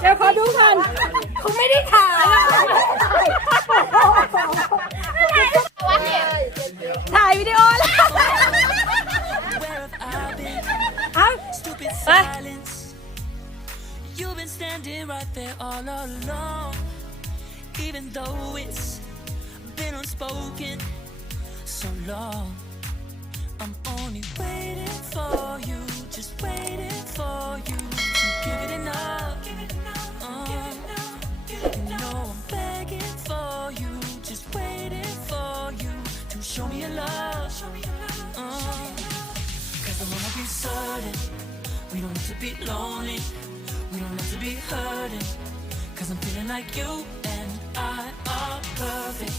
เดี๋ยวขอดูก่อนเขาไม่ได้ถ่ายถ่ายวิดีโอแล้วเอาไป You've been standing right there all along, even though it's been unspoken so long. I'm only waiting for you, just waiting for you to give it enough. You know I'm begging for you, just waiting for you to show me your love. 'Cause I wanna be certain we don't have to be lonely. We don't have to be hurting, 'cause I'm feeling like you and I are perfect.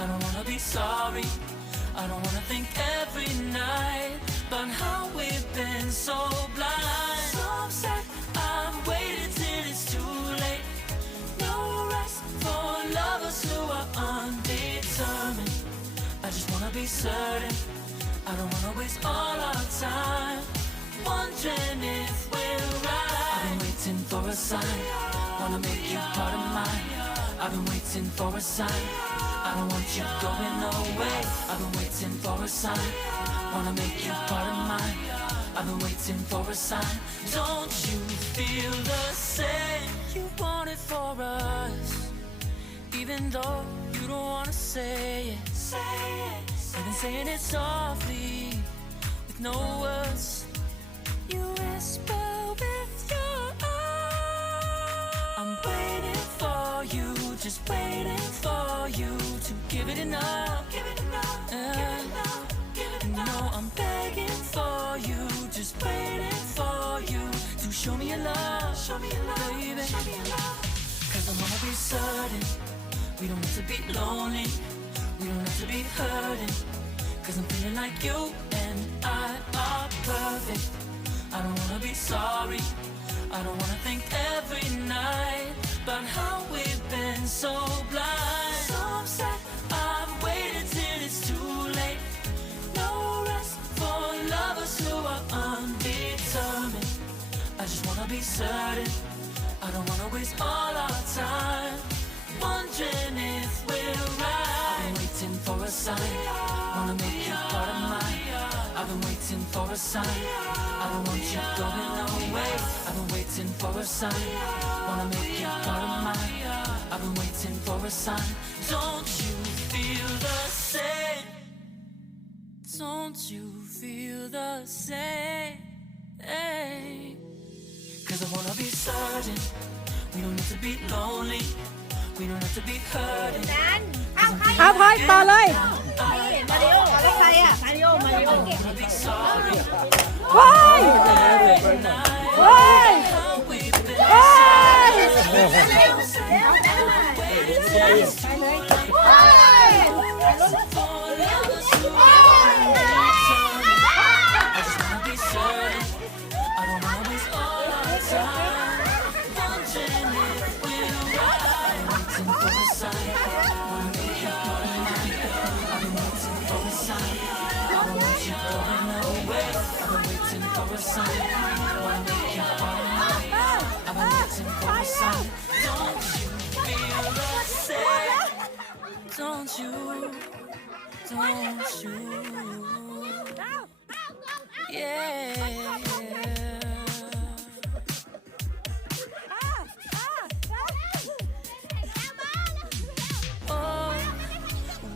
I don't wanna be sorry, I don't wanna think every night about how we've been so blind. So upset, I've waited till it's too late. No rest for lovers who are undetermined. I just wanna be certain, I don't wanna waste all our time wondering if we're right. I've been waiting for a sign, wanna make you part of mine. I've been waiting for a sign, I don't want you going away. I've been waiting for a sign, wanna make you part of mine. I've been waiting for a sign. Don't you feel the same? You want it for us, even though you don't wanna say it. I've been saying it softly with no words. You whisper with your eyes. I'm waiting for you, just waiting for you to give it enough. You know I'm begging for you, just waiting for you to show me your love, baby. 'Cause I wanna be certain we don't have to be lonely, we don't have to be hurting, 'cause I'm feeling like you and I are perfect. I don't wanna be sorry, I don't wanna think every night about how we've been so blind. So upset, I've waited till it's too late. No rest for lovers who are undetermined. I just wanna be certain, I don't wanna waste all our time wondering if we're right. I've been waiting for a sign, wanna make you part of mine. I've been waiting for a sign, I don't want you going away. I've been waiting for a sign, wanna make you part of mine. I've been waiting for a sign. Don't you feel the same? Don't you feel the same? 'Cause I wanna be certain we don't have to be lonely, we don't have to be hurting. เอาพลอยต่อเลย มาริโอใครอ่ะมาริโอ ว้ายว้ายว้าย Don't you, yeah. Oh,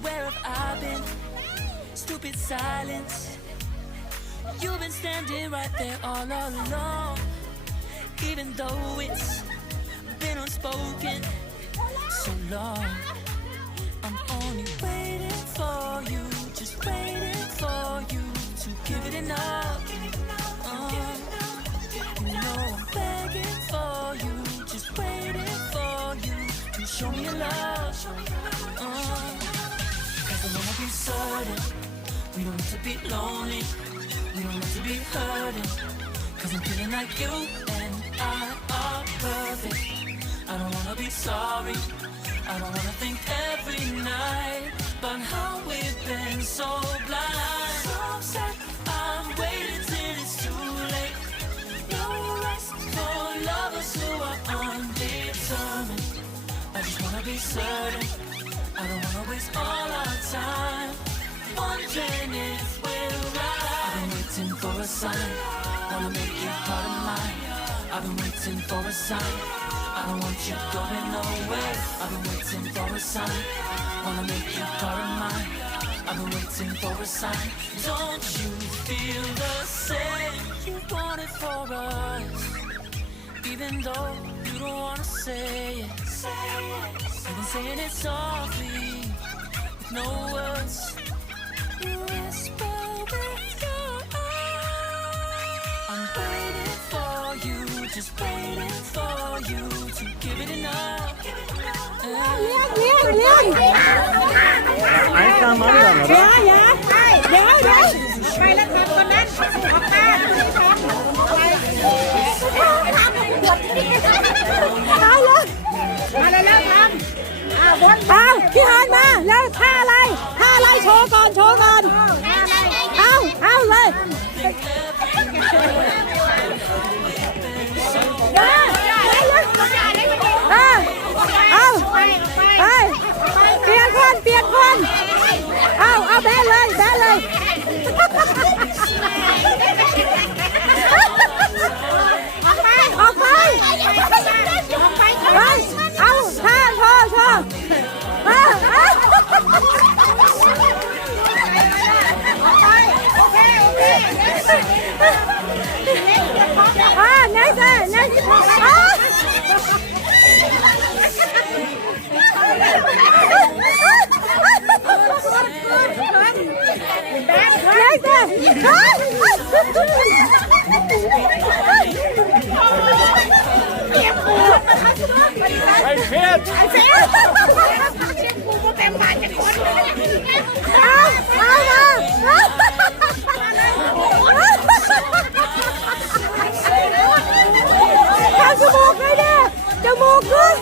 where have I been? Stupid silence. You've been standing right there all along, even though it's been unspoken so long. I'm only waiting for you, just waiting for you to give it enough. You know I'm begging for you, just waiting for you to show me your love. 'Cause I wanna be certain we don't have to be lonely, we don't have to be hurting, 'cause I'm feeling like you and I are perfect. I don't wanna be sorry, I don't wanna think every night about how we've been so blind. So upset, I've waited till it's too late. No rest for lovers who are on wanna waste all our time wondering if we're right. I've been waiting for a sign, wanna make you part of mine. I've been waiting for a sign, I don't want you going nowhere. I've been waiting for a sign, wanna make you part of mine. I've been waiting for a sign. Don't you feel the same? You want it for us, even though you don't wanna say it. You've been saying it softly, with no words. You whisper with your eyes. I'm waiting for you, just waiting for you to give it enough. เลี้ยง ไอ้ตามมาเลยเหรอ อย่าเดี๋ยว ไปแล้วทำคนนั้นออกมาไป เอาเลย มาเลยแล้วทำเอาพี่ฮานมาแล้วท่าอะไรโชว์ก่อนเอาเลยเอาเปลี่ยนคนเอาแบนเลยออกไปเอาท่าโชว์ไอ้เพชร กูก็เต็มบ้านจะคน เอาทำจมูกเลยเนี่ยจมูกด้วย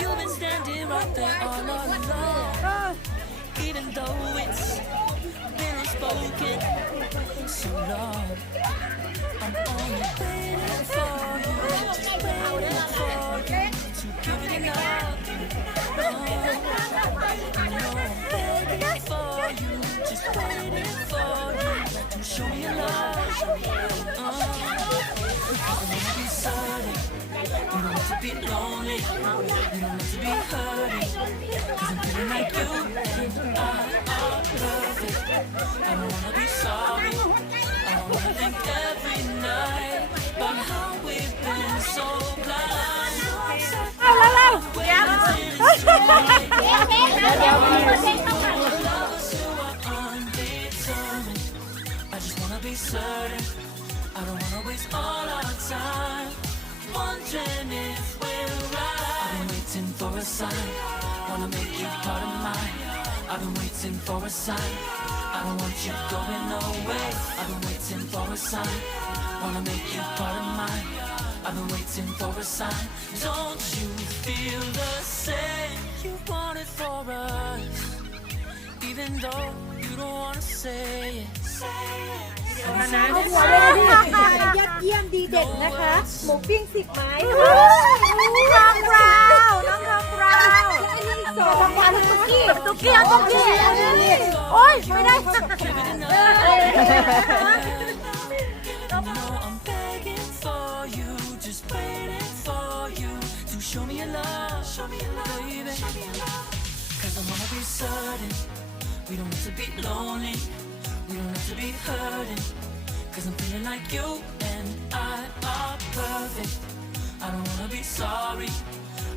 You've been standing right there all along, even though it's been unspoken so long. I'm only waiting for you, just waiting for you to give it enough. Oh, I know I'm begging for you, just waiting for you to show me your love. Because I wanna be certain you don't have to be lonely, you don't have to be hurting. Cause I'm feeling like you and I are perfect. I don't wanna be sorry, I don't wanna think every night about how we've been so blind. เอาแล้ว I just wanna be certain, I don't wanna waste all our time wondering if we're right. I've been waiting for a sign, wanna make you part of mine. I've been waiting for a sign, I don't want you going nowhere. I've been waiting for a sign, wanna make you part of mine. I've been waiting for a sign. Don't you feel the same? You want it for us, even though you don't wanna say it. เอาหัวเลยยอดเยี่ยมดีเด่นนะคะหมูปิ้ง10 ไม้น้องเราสองวันตุ๊กกี้โอ๊ยไม่ได้ No, I'm begging for you, just waiting for you to show me your love, baby. Cause I wanna be certain we don't have to be lonely, we don't have to be hurting. Cause I'm feeling like you and I are perfect. I don't wanna be sorry.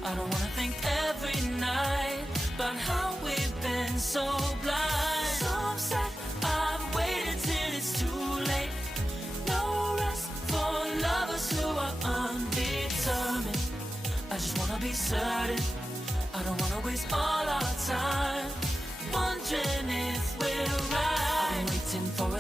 I don't wanna think every night about how we've been so blind. So upset, I've waited till it's too late. No rest for lovers who are undetermined. I just wanna be certain. I don't wanna waste all our time wondering if we're right. I've been waiting for a